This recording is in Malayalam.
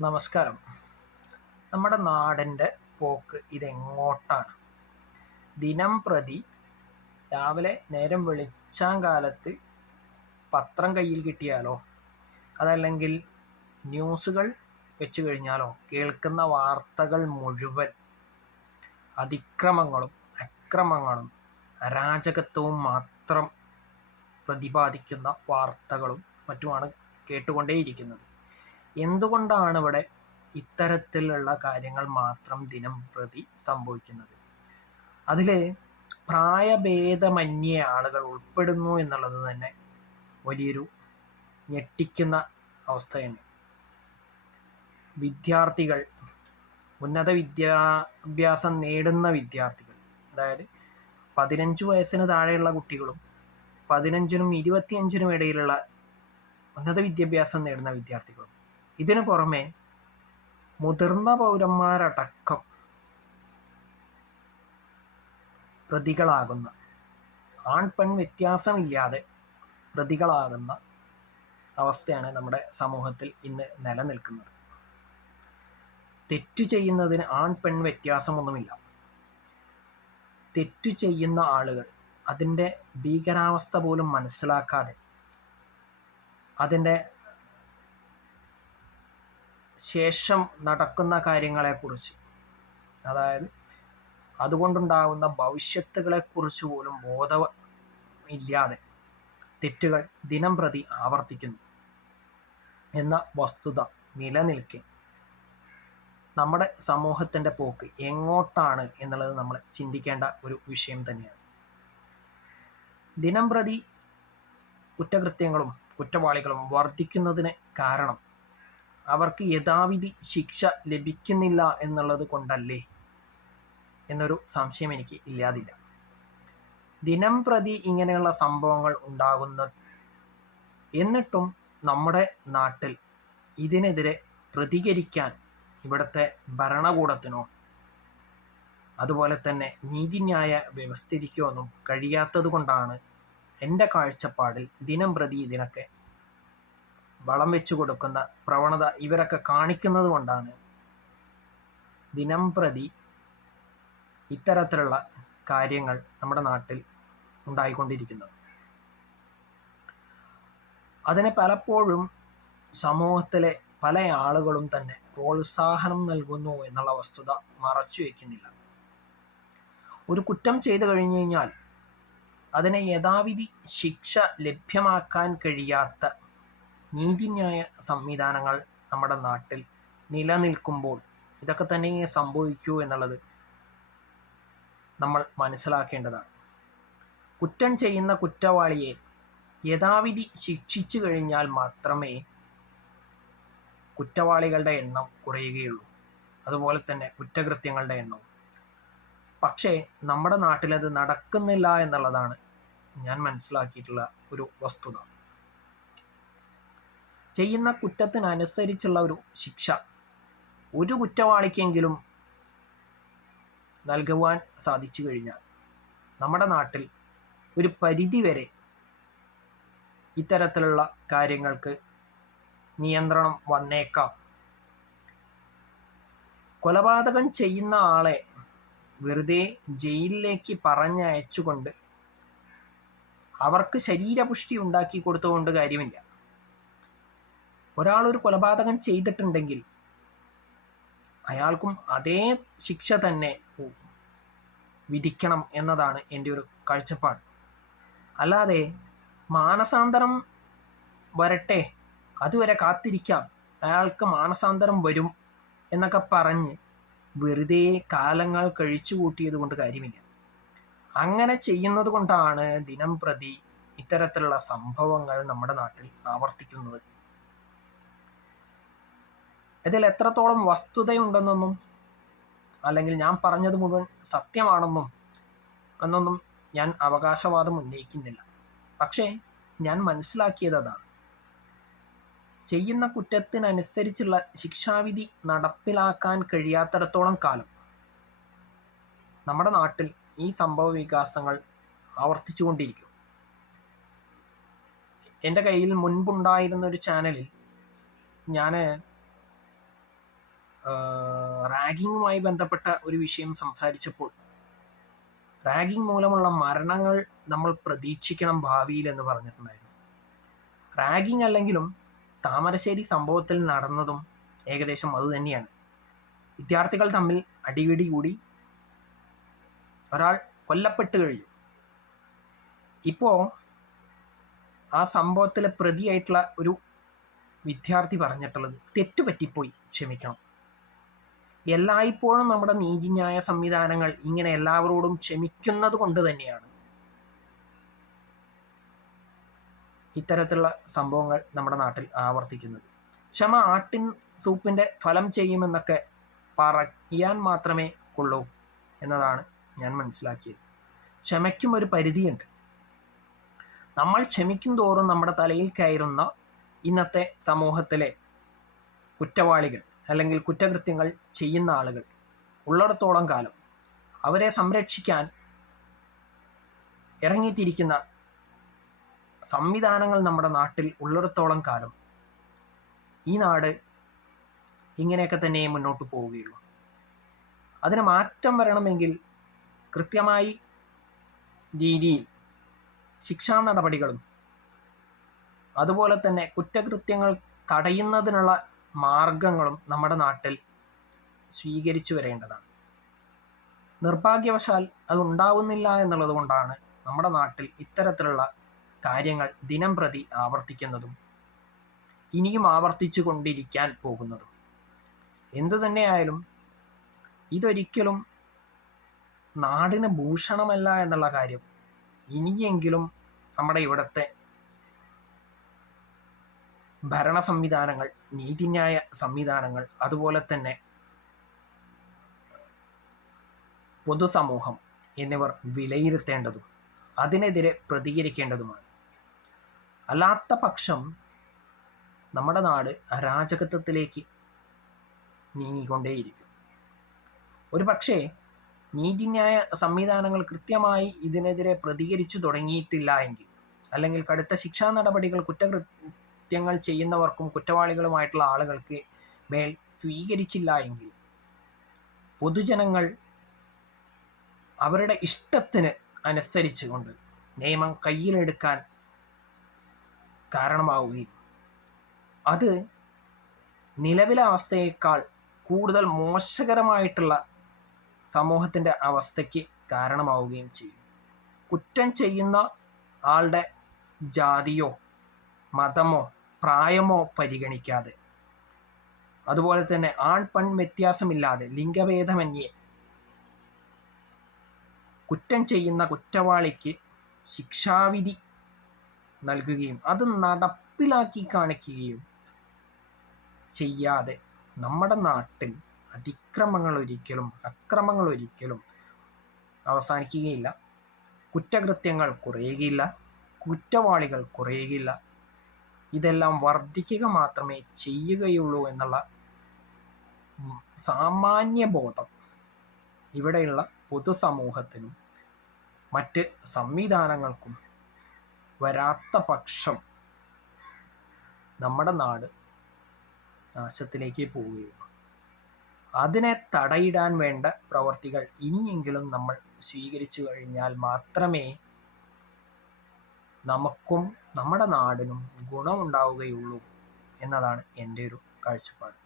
നമസ്കാരം. നമ്മുടെ നാടിന്റെ പോക്ക് ഇതെങ്ങോട്ടാണ്? ദിനം പ്രതി രാവിലെ നേരം വെളിച്ചാൻ കാലത്ത് പത്രം കയ്യിൽ കിട്ടിയാലോ? അതല്ലെങ്കിൽ ന്യൂസുകൾ വെച്ച് കഴിഞ്ഞാലോ? കേൾക്കുന്ന വാർത്തകൾ മുഴുവൻ അതിക്രമങ്ങളും അക്രമങ്ങളും അരാജകത്വവും മാത്രം പ്രതിപാദിക്കുന്ന വാർത്തകളും മറ്റുമാണ് കേട്ടുകൊണ്ടേയിരിക്കുന്നത്. എന്തുകൊണ്ടാണ് ഇവിടെ ഇത്തരത്തിലുള്ള കാര്യങ്ങൾ മാത്രം ദിനം പ്രതി സംഭവിക്കുന്നത്? അതിൽ പ്രായഭേദമന്യേ ആളുകൾ ഉൾപ്പെടുന്നു എന്നുള്ളത് തന്നെ വലിയൊരു ഞെട്ടിക്കുന്ന അവസ്ഥയാണ്. വിദ്യാർത്ഥികൾ ഉന്നത വിദ്യാഭ്യാസം നേടുന്ന വിദ്യാർത്ഥികൾ അതായത് പതിനഞ്ച് വയസ്സിന് താഴെയുള്ള കുട്ടികളും പതിനഞ്ചിനും ഇരുപത്തിയഞ്ചിനും ഇടയിലുള്ള ഉന്നത വിദ്യാഭ്യാസം നേടുന്ന വിദ്യാർത്ഥികളും ഇതിനു പുറമെ മുതിർന്ന പൗരന്മാരടക്കം പ്രതികളാകുന്ന ആൺ പെൺ വ്യത്യാസമില്ലാതെ പ്രതികളാകുന്ന അവസ്ഥയാണ് നമ്മുടെ സമൂഹത്തിൽ ഇന്ന് നിലനിൽക്കുന്നത്. തെറ്റു ചെയ്യുന്നതിന് ആൺ പെൺ വ്യത്യാസമൊന്നുമില്ല. തെറ്റു ചെയ്യുന്ന ആളുകൾ അതിന്റെ ഭീകരാവസ്ഥ പോലും മനസ്സിലാക്കാതെ അതിന്റെ ശേഷം നടക്കുന്ന കാര്യങ്ങളെക്കുറിച്ച്. അതായത് അതുകൊണ്ടുണ്ടാകുന്ന ഭവിഷ്യത്തുകളെക്കുറിച്ച് പോലും ബോധമില്ലാതെ തെറ്റുകൾ ദിനം പ്രതി ആവർത്തിക്കുന്നു. എന്ന വസ്തുത നിലനിൽക്കെ നമ്മുടെ സമൂഹത്തിന്റെ പോക്ക് എങ്ങോട്ടാണ് എന്നുള്ളത് നമ്മൾ ചിന്തിക്കേണ്ട ഒരു വിഷയം തന്നെയാണ്. ദിനം പ്രതി കുറ്റകൃത്യങ്ങളും കുറ്റവാളികളും വർദ്ധിക്കുന്നതിന് കാരണം അവർക്ക് യഥാവിധി ശിക്ഷ ലഭിക്കുന്നില്ല എന്നുള്ളത് കൊണ്ടല്ലേ? എന്നൊരു സംശയം എനിക്ക് ഇല്ലാതില്ല. ദിനം പ്രതി ഇങ്ങനെയുള്ള സംഭവങ്ങൾ ഉണ്ടാകുന്നു എന്നിട്ടും നമ്മുടെ നാട്ടിൽ ഇതിനെതിരെ പ്രതികരിക്കാൻ ഇവിടുത്തെ ഭരണകൂടത്തിനോ അതുപോലെ തന്നെ നീതിന്യായ വ്യവസ്ഥിതിക്കോ ഒന്നും കഴിയാത്തത് കൊണ്ടാണ് എന്റെ കാഴ്ചപ്പാടിൽ ദിനം പ്രതി ഇതിനൊക്കെ വളം വെച്ചു കൊടുക്കുന്ന പ്രവണത ഇവരൊക്കെ കാണിക്കുന്നത് കൊണ്ടാണ് ദിനം പ്രതി ഇത്തരത്തിലുള്ള കാര്യങ്ങൾ നമ്മുടെ നാട്ടിൽ ഉണ്ടായിക്കൊണ്ടിരിക്കുന്നത്. അതിനെ പലപ്പോഴും സമൂഹത്തിലെ പല ആളുകളും തന്നെ പ്രോത്സാഹനം നൽകുന്നു എന്നുള്ള വസ്തുത മറച്ചു വയ്ക്കുന്നില്ല ഒരു കുറ്റം ചെയ്തു കഴിഞ്ഞു കഴിഞ്ഞാൽ അതിനെ യഥാവിധി ശിക്ഷ ലഭ്യമാക്കാൻ കഴിയാത്ത നീതിന്യായ സംവിധാനങ്ങൾ നമ്മുടെ നാട്ടിൽ നിലനിൽക്കുമ്പോൾ ഇതൊക്കെ തന്നെ സംഭവിക്കൂ എന്നുള്ളത് നമ്മൾ മനസ്സിലാക്കേണ്ടതാണ്. കുറ്റം ചെയ്യുന്ന കുറ്റവാളിയെ യഥാവിധി ശിക്ഷിച്ചു കഴിഞ്ഞാൽ മാത്രമേ കുറ്റവാളികളുടെ എണ്ണം കുറയുകയുള്ളൂ. അതുപോലെ തന്നെ കുറ്റകൃത്യങ്ങളുടെ എണ്ണം പക്ഷേ നമ്മുടെ നാട്ടിലത് നടക്കുന്നില്ല എന്നുള്ളതാണ് ഞാൻ മനസ്സിലാക്കിയിട്ടുള്ള ഒരു വസ്തുത. ചെയ്യുന്ന കുറ്റത്തിനനുസരിച്ചുള്ള ഒരു ശിക്ഷ. ഒരു കുറ്റവാളിക്കെങ്കിലും നൽകുവാൻ സാധിച്ചു കഴിഞ്ഞാൽ നമ്മുടെ നാട്ടിൽ ഒരു പരിധിവരെ ഇത്തരത്തിലുള്ള കാര്യങ്ങൾക്ക് നിയന്ത്രണം വന്നേക്കാം. കൊലപാതകം ചെയ്യുന്ന ആളെ വെറുതെ ജയിലിലേക്ക് പറഞ്ഞയച്ചുകൊണ്ട് അവർക്ക് ശരീരപുഷ്ടി ഉണ്ടാക്കി കൊടുത്തുകൊണ്ട് കാര്യമില്ല. ഒരാൾ ഒരു കൊലപാതകം ചെയ്തിട്ടുണ്ടെങ്കിൽ അയാൾക്കും അതേ ശിക്ഷ തന്നെ വിധിക്കണം എന്നതാണ് എന്റെ ഒരു കാഴ്ചപ്പാട്. അല്ലാതെ മാനസാന്തരം വരട്ടെ അതുവരെ കാത്തിരിക്കാം. അയാൾക്ക് മാനസാന്തരം വരും എന്നൊക്കെ പറഞ്ഞ് വെറുതെ കാലങ്ങൾ കഴിച്ചു കൂട്ടിയത് കൊണ്ട് കാര്യമില്ല. അങ്ങനെ ചെയ്യുന്നത് കൊണ്ടാണ് ദിനം പ്രതി ഇത്തരത്തിലുള്ള സംഭവങ്ങൾ നമ്മുടെ നാട്ടിൽ ആവർത്തിക്കുന്നത്. ഇതിൽ എത്രത്തോളം വസ്തുതയുണ്ടെന്നൊന്നും അല്ലെങ്കിൽ ഞാൻ പറഞ്ഞത് മുഴുവൻ സത്യമാണെന്നും എന്നൊന്നും ഞാൻ അവകാശവാദം ഉന്നയിക്കുന്നില്ല. പക്ഷേ ഞാൻ മനസ്സിലാക്കിയത് അതാണ്. ചെയ്യുന്ന കുറ്റത്തിനനുസരിച്ചുള്ള ശിക്ഷാവിധി നടപ്പിലാക്കാൻ കഴിയാത്തിടത്തോളം കാലം നമ്മുടെ നാട്ടിൽ ഈ സംഭവ വികാസങ്ങൾ ആവർത്തിച്ചുകൊണ്ടിരിക്കും. എന്റെ കയ്യിൽ മുൻപുണ്ടായിരുന്ന ഒരു ചാനലിൽ ഞാൻ റാഗിങ്ങുമായി ബന്ധപ്പെട്ട ഒരു വിഷയം സംസാരിച്ചപ്പോൾ റാഗിങ് മൂലമുള്ള മരണങ്ങൾ നമ്മൾ പ്രതീക്ഷിക്കണം ഭാവിയിൽ എന്ന് പറഞ്ഞിട്ടുണ്ടായിരുന്നു. റാഗിങ് അല്ലെങ്കിലും താമരശ്ശേരി സംഭവത്തിൽ നടന്നതും ഏകദേശം അതുതന്നെയാണ് വിദ്യാർത്ഥികൾ തമ്മിൽ അടിപിടി കൂടി ഒരാൾ കൊല്ലപ്പെട്ട് കഴിഞ്ഞു. ഇപ്പോൾ ആ സംഭവത്തിലെ പ്രതിയായിട്ടുള്ള ഒരു വിദ്യാർത്ഥി പറഞ്ഞിട്ടുള്ളത് തെറ്റുപറ്റിപ്പോയി ക്ഷമിക്കണം. എല്ലായ്പ്പോഴും നമ്മുടെ നീതിന്യായ സംവിധാനങ്ങൾ ഇങ്ങനെ എല്ലാവരോടും ക്ഷമിക്കുന്നത് കൊണ്ട് തന്നെയാണ്. ഇത്തരത്തിലുള്ള സംഭവങ്ങൾ നമ്മുടെ നാട്ടിൽ ആവർത്തിക്കുന്നത്. ക്ഷമ ആട്ടിൻ സൂപ്പിന്റെ ഫലം ചെയ്യുമെന്നൊക്കെ പറയാൻ മാത്രമേ കൊള്ളൂ എന്നതാണ് ഞാൻ മനസ്സിലാക്കിയത്. ക്ഷമയ്ക്കും ഒരു പരിധിയുണ്ട്. നമ്മൾ ക്ഷമിക്കും തോറും നമ്മുടെ തലയിൽ കയറുന്ന ഇന്നത്തെ സമൂഹത്തിലെ കുറ്റവാളികൾ അല്ലെങ്കിൽ കുറ്റകൃത്യങ്ങൾ ചെയ്യുന്ന ആളുകൾ ഉള്ളിടത്തോളം കാലം അവരെ സംരക്ഷിക്കാൻ ഇറങ്ങിത്തിരിക്കുന്ന സംവിധാനങ്ങൾ നമ്മുടെ നാട്ടിൽ ഉള്ളിടത്തോളം കാലം ഈ നാട് ഇങ്ങനെയൊക്കെ തന്നെ മുന്നോട്ട് പോവുകയുള്ളൂ. അതിന് മാറ്റം വരണമെങ്കിൽ കൃത്യമായി രീതിയിൽ ശിക്ഷാ നടപടികളും അതുപോലെ തന്നെ കുറ്റകൃത്യങ്ങൾ തടയുന്നതിനുള്ള മാർഗങ്ങളും നമ്മുടെ നാട്ടിൽ സ്വീകരിച്ചു വരേണ്ടതാണ്. നിർഭാഗ്യവശാൽ അത് ഉണ്ടാവുന്നില്ല എന്നുള്ളത് കൊണ്ടാണ് നമ്മുടെ നാട്ടിൽ ഇത്തരത്തിലുള്ള കാര്യങ്ങൾ ദിനം പ്രതി ആവർത്തിക്കുന്നതും ഇനിയും ആവർത്തിച്ചു കൊണ്ടിരിക്കാൻ പോകുന്നതും. എന്തു തന്നെയായാലും ഇതൊരിക്കലും നാടിന് ഭൂഷണമല്ല എന്നുള്ള കാര്യം ഇനിയെങ്കിലും നമ്മുടെ ഇവിടുത്തെ ഭരണ സംവിധാനങ്ങൾ നീതിന്യായ സംവിധാനങ്ങൾ അതുപോലെ തന്നെ പൊതുസമൂഹം എന്നിവർ വിലയിരുത്തേണ്ടതും അതിനെതിരെ പ്രതികരിക്കേണ്ടതുമാണ്. അല്ലാത്ത പക്ഷം നമ്മുടെ നാട് അരാജകത്വത്തിലേക്ക് നീങ്ങിക്കൊണ്ടേയിരിക്കും. ഒരു പക്ഷേ നീതിന്യായ സംവിധാനങ്ങൾ കൃത്യമായി ഇതിനെതിരെ പ്രതികരിച്ചു തുടങ്ങിയിട്ടില്ല എങ്കിൽ അല്ലെങ്കിൽ കടുത്ത ശിക്ഷാ നടപടികൾ കുറ്റകൃത്യങ്ങൾ ചെയ്യുന്നവർക്കും കുറ്റവാളികളുമായിട്ടുള്ള ആളുകൾക്ക് മേൽ സ്വീകരിച്ചില്ല എങ്കിൽ പൊതുജനങ്ങൾ അവരുടെ ഇഷ്ടത്തിന് അനുസരിച്ചുകൊണ്ട് നിയമം കയ്യിലെടുക്കാൻ കാരണമാവുകയും അത് നിലവിലെ അവസ്ഥയേക്കാൾ കൂടുതൽ മോശകരമായിട്ടുള്ള സമൂഹത്തിന്റെ അവസ്ഥയ്ക്ക് കാരണമാവുകയും ചെയ്യും. കുറ്റം ചെയ്യുന്ന ആളുടെ ജാതിയോ മതമോ പ്രായമോ പരിഗണിക്കാതെ. അതുപോലെ തന്നെ ആൺ പെൺ വ്യത്യാസമില്ലാതെ ലിംഗഭേദമന്യേ കുറ്റം ചെയ്യുന്ന കുറ്റവാളിക്ക് ശിക്ഷാവിധി നൽകുകയും അത് നടപ്പിലാക്കി കാണിക്കുകയും ചെയ്യാതെ നമ്മുടെ നാട്ടിൽ അതിക്രമങ്ങൾ ഒരിക്കലും അക്രമങ്ങൾ ഒരിക്കലും അവസാനിക്കുകയില്ല. കുറ്റകൃത്യങ്ങൾ കുറയുകയില്ല. കുറ്റവാളികൾ കുറയുകയില്ല. ഇതെല്ലാം വർദ്ധിക്കുക മാത്രമേ ചെയ്യുകയുള്ളൂ എന്നുള്ള സാമാന്യ ബോധം ഇവിടെയുള്ള പൊതുസമൂഹത്തിനും മറ്റ് സംവിധാനങ്ങൾക്കും വരാത്ത പക്ഷം നമ്മുടെ നാട് നാശത്തിലേക്ക് പോവുകയുള്ളൂ അതിനെ തടയിടാൻ വേണ്ട പ്രവർത്തികൾ ഇനിയെങ്കിലും നമ്മൾ സ്വീകരിച്ചു കഴിഞ്ഞാൽ മാത്രമേ നമുക്കും നമ്മുടെ നാടിനും ഗുണമുണ്ടാവുകയുള്ളൂ എന്നതാണ് എന്റെ ഒരു കാഴ്ചപ്പാട്.